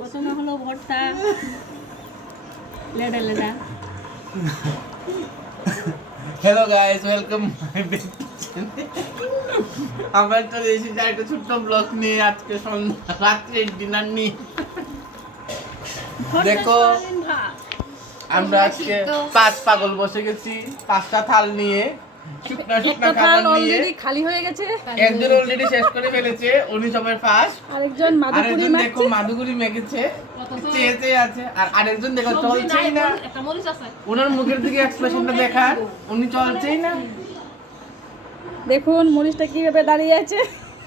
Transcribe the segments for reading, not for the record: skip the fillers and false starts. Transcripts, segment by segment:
প্রথমে হলো ভর্তা, Leda Leda. Hello guys, welcome my আমরা চলে এসেছি একটা ছোট্ট ব্লগ নিয়ে। আজকে সন্ধ্যা রাত্রের ডিনার নিয়ে দেখো আমরা আজকে 5 পাগল বসে গেছি 5টা থাল নিয়ে, শুকনা শুকনা খাবার নিয়ে। খালি হয়ে গেছে, একজন অলরেডি শেষ করে ফেলেছে, উনি সবার ফার্স্ট। আরেকজন আরেকজন দেখো মাদুগুরি মেখেছে, চেয়ে চেয়ে আছে। আর আরেকজন দেখো চলছেই না, ওনার মুখের দিকে এক্সপ্রেশনটা দেখান, উনি চলছেই না। দেখুন মরিচটা কিভাবে দাঁড়িয়ে আছে।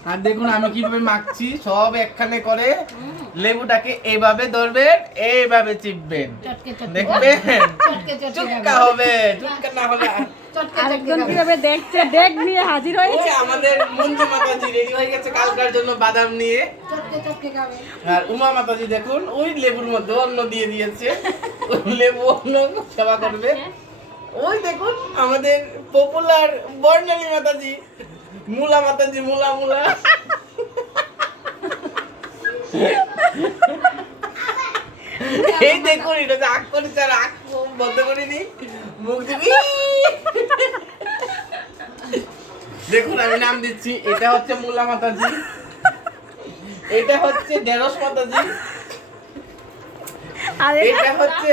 আর দেখুন আমি কিভাবে মাখছি, সব একখানে করে লেবুটাকে এইভাবে ধরবেন, এইভাবে চিপবেন, দেখবেন চুটকা হবে। চুটকা না হলে আরেকজন কিভাবে দেখছে, দেখ নিয়ে হাজির হয়েছে। আমাদের মঞ্জু মাতাজি রেডি হয়ে গেছে কালকার জন্য বাদাম নিয়ে। আর উমা মাতাজি দেখুন ওই লেবুর মধ্যে অন্ন দিয়ে দিয়েছে, লেবু অন্ন সেবা করবে। ওই দেখুন আমাদের পপুলার বর্ণালী মাতাজি, মুলা মাতাজি, মুলা মুলা। এই দেখুন এটা যে আগ করেছে, আর আগ বন্ধ করিনি, মুখ দিবি। দেখুন আমি নাম দিচ্ছি, এটা হচ্ছে মুলা মাতাজি, এটা হচ্ছে ঢেঁড়স মাতাজি, আর এটা হচ্ছে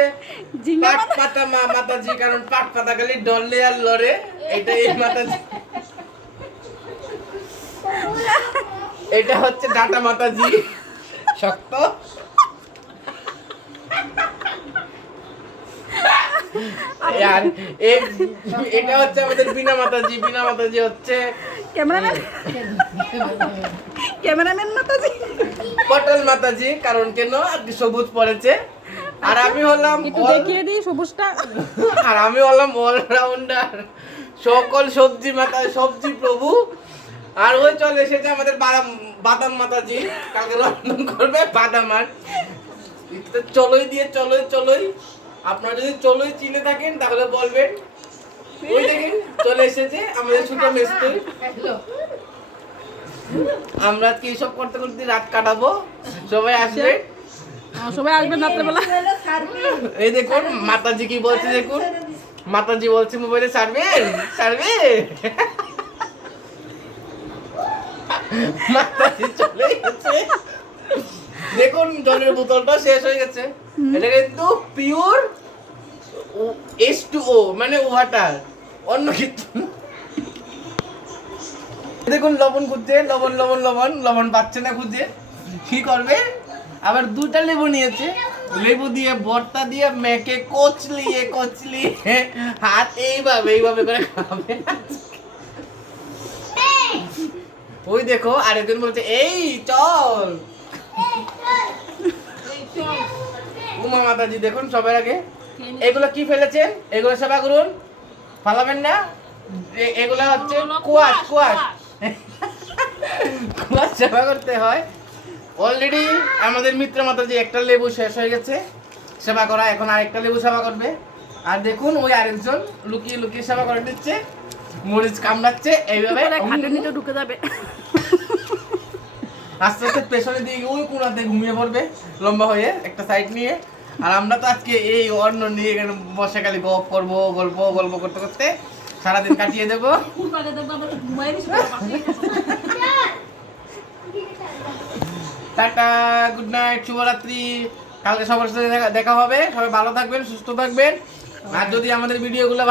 ঝিঙ্গা পাট পাতা মাতাজি, কারণ পাট পাতা খালি ডললে আর লড়ে, এটা এই মাতাজি। এটা হচ্ছে ডাটা মাতাজি, শক্ত। আর এটা হচ্ছে আমাদের বিনা মাতাজি। বিনা মাতাজি হচ্ছে ক্যামেরাম্যান মাতাজি, পটল মাতাজি, কারণ কেন সবুজ পড়েছে। আর আমি হলাম একটু দেখিয়ে দিই সবুজটা। আর আমি হলাম অলরাউন্ডার, সকল সবজি মাতা, সবজি প্রভু। আর ওই চলে এসেছে আমাদের বাদাম মাতাজি, কালকে রন্ধন করবে বাদাম। আর চলোই দিয়ে চলোই আপনারা যদি চলোই চিনে থাকেন তাহলে বলবেন। ওই দেখেন চলে এসেছে আমাদের ছোট মিস্ত্রি। আমরা কি সব করতে করতে রাত কাটাবো, সবাই আসবে, সবাই আসবেন রাত্রেবেলা। এই দেখুন মাতাজি কি বলছে, দেখুন মাতাজি বলছে মোবাইলে ছাড়বে ছাড়বে। মাতাজি চলে গেছে। দেখুন জলের বোতলটা শেষ হয়ে গেছে, এটা কিন্তু পিওর H2O, মানে ওয়াটার, অন্য কিছু। দেখুন লবণ খুঁজছে, লবণ লবণ লবণ লবণ পাচ্ছে না, খুঁজে কি করবে। আবার 2টা লেবু নিয়েছে, লেবু দিয়ে ভর্তা দিয়ে মেখে কচলিয়ে হাত এইভাবে করে খাবে। ওই দেখো আরেকজন বলছে এই চল। উমা মাতাজি দেখুন সবার আগে এগুলো কি ফেলেছেন, এগুলো সেবা করুন, ফালাবেন না। এগুলো হচ্ছে কুয়াশ সেবা করতে হয়। অলরেডি আমাদের মিত্র মাতাজি একটা লেবু শেষ হয়ে গেছে সেবা করা, এখন আরেকটা লেবু সেবা করবে। আর দেখুন ওই আরেকজন লুকিয়ে লুকিয়ে সেবা করে দিচ্ছে, মরিচ কামড়াচ্ছে এইভাবে, খাটের নিচে ঢুকে যাবে। আস্তে আস্তে পেছনে দিয়ে ওই কোণাতে ঘুমিয়ে পড়বে লম্বা হয়ে একটা সাইড নিয়ে। আর আমরা তো আজকে এই অন্ন নিয়ে এখানে বসে খালি গল্প করবো, গল্প করতে করতে সারাদিন কাটিয়ে দেবো। টাটা, গুড নাইট, শুভরাত্রি। কালকে সবার সাথে দেখা হবে। সবাই ভালো থাকবেন, সুস্থ থাকবেন। আর যদি আমাদের ভিডিওগুলো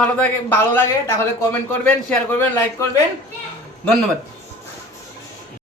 ভালো লাগে তাহলে কমেন্ট করবেন, শেয়ার করবেন, লাইক করবেন। ধন্যবাদ।